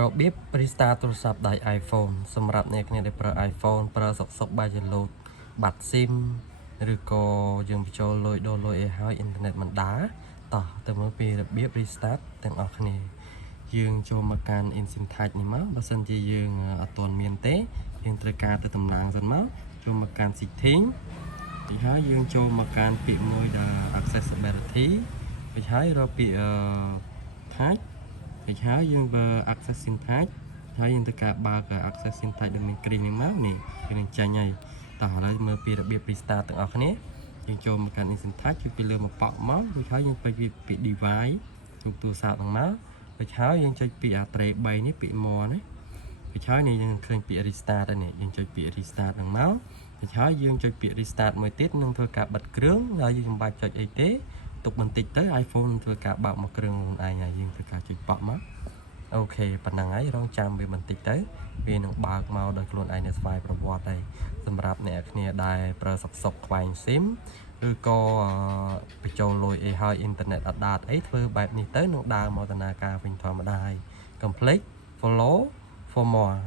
របៀប restart ទូរស័ព្ទដោយ iPhone សម្រាប់អ្នកដែលប្រើ iPhone ប្រើសុកបាយជាលោតបាត់ SIM ឬក៏យើងបញ្ចូលលុយដូរលុយឲ្យហើយអ៊ីនធឺណិតមិនដើរតោះទៅមើលពីរបៀប restart ទាំងអស់គ្នាយើងចូលមកកាន់ InSIM Touch នេះមកបើសិនជាយើងអត់ទាន់មានទេយើងត្រូវការទៅតំណាងសិនមកចូលមកកាន់ Setting ពីហើយយើងចូលមកកាន់ពាក្យមួយដែល Accessibility ពីហើយរកពាក្យ Touch ពីហើយយើងបើ Access SIM Touch ហើយយើងត្រូវការបើក Access SIM Touch ដែលមានគ្រីងនេះមកនេះគឺនឹងចាញ់ហើយតោះឥឡូវមើលពីរបៀប restart ទាំងអស់គ្នាយើងចូលមកកាន់ InSIM Touch ជួយពីលើមកប៉ក់មកពីហើយយើងពេចពី device ទូរស័ព្ទហ្នឹងមកពីហើយយើងចុចពី tray 3នេះពី more ណាពីហើយនេះយើងឃើញពី restart ហើយនេះយើងចុចពី restart ហ្នឹងមកពីហើយយើងចុចពី restart មួយទៀតនឹងធ្វើការបិទគ្រឿងហើយយើងមិនបាច់ចុចអីទេទុកបន្តិចទៅ iPhone នឹងធ្វើការបើកមកគ្រឿងខ្លួនឯងហើយយើងធ្វើការចុចប៉ក់មកអូខេប៉ុណ្ណឹងហើយរងចាំវាបន្តិចទៅវានឹងបើកមកដោយខ្លួនឯងនៅស្វ័យប្រវត្តិហើយសម្រាប់អ្នកគ្នាដែលប្រើសុកខ្វែង SIM ឬក៏បញ្ចូលលុយអីហើយអ៊ីនធឺណិតអត់ដើរអីធ្វើបែបនេះទៅនឹងដើរមកដំណើរការវិញធម្មតាហើយកុំភ្លេច follow for more